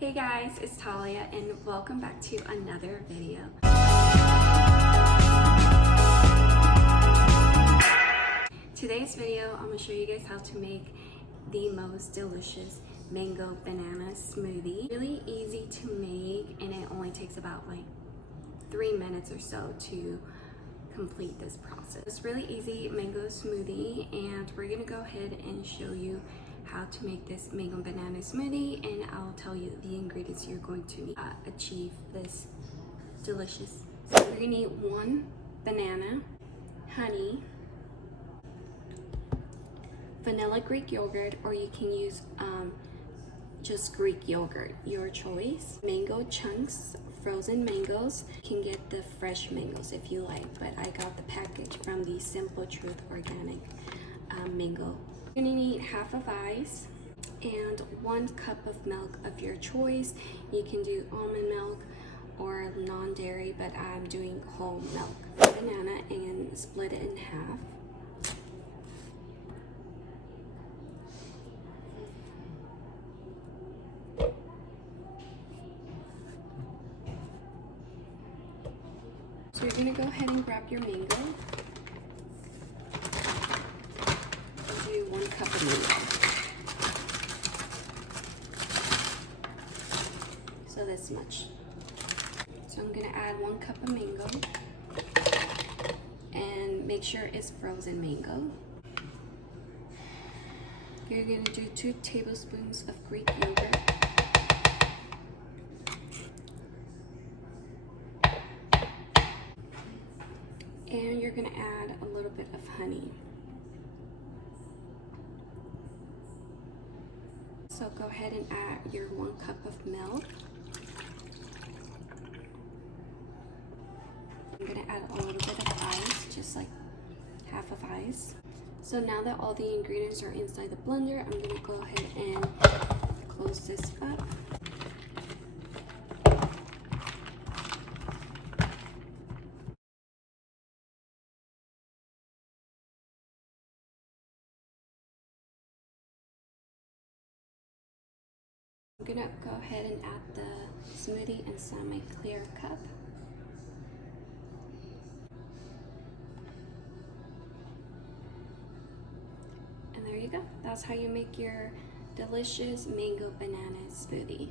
Hey guys, it's Talia and welcome back to another video. Today's video, I'm going to show you guys how to make the most delicious mango banana smoothie. Really easy to make and it only takes about like 3 minutes or so to complete this process. It's really easy mango smoothie and we're going to go ahead and show you how to make this mango banana smoothie, and I'll tell you the ingredients you're going to need to achieve this delicious. So you're gonna need 1 banana, honey, vanilla Greek yogurt, or you can use just Greek yogurt, your choice. Mango chunks, frozen mangoes. You can get the fresh mangoes if you like, but I got the package from the Simple Truth Organic mango. You're gonna need half of ice and 1 cup of milk of your choice. You can do almond milk or non-dairy, but I'm doing whole milk. Banana and split it in half. So you're gonna go ahead and grab your mango. Do 1 cup of mango. So this much. So I'm gonna add 1 cup of mango and make sure it's frozen mango. You're gonna do 2 tablespoons of Greek yogurt. And you're gonna add a little bit of honey. So go ahead and add your 1 cup of milk. I'm gonna add a little bit of ice, just like half of ice. So now that all the ingredients are inside the blender, I'm gonna go ahead and close this up. I'm gonna go ahead and add the smoothie inside my clear cup. And there you go. That's how you make your delicious mango banana smoothie.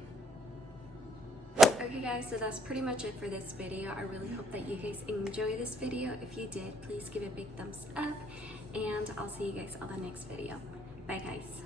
Okay guys, so that's pretty much it for this video. I really hope that you guys enjoyed this video. If you did, please give it a big thumbs up and I'll see you guys on the next video. Bye guys.